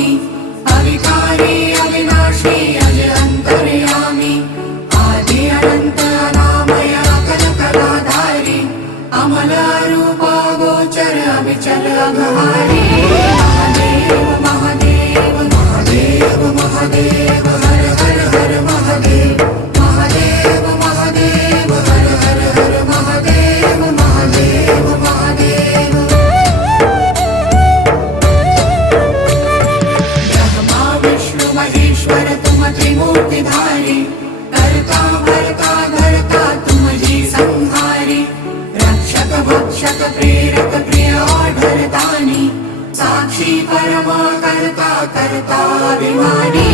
स्वामी अविकारी अविनाशी अज अंतर्यामी आदि अनंत अनामय अकल कलाधारी अमल रूप गोचर अविचल अघहारी महादेव महादेव महादेव महादेव हर हर हर महादेव महादेव महादेव हर हर हर महादेव महादेव महादेव ब्रह्मा विष्णु महेश्वर तुम त्रिमूर्तिधारी कर्ता भर्ता धर्ता तुम जी संहारी रक्षक भक्षक प्रेरक प्रिय आढरतानी साक्षी परमा कर्ता कर्ता अभिमानी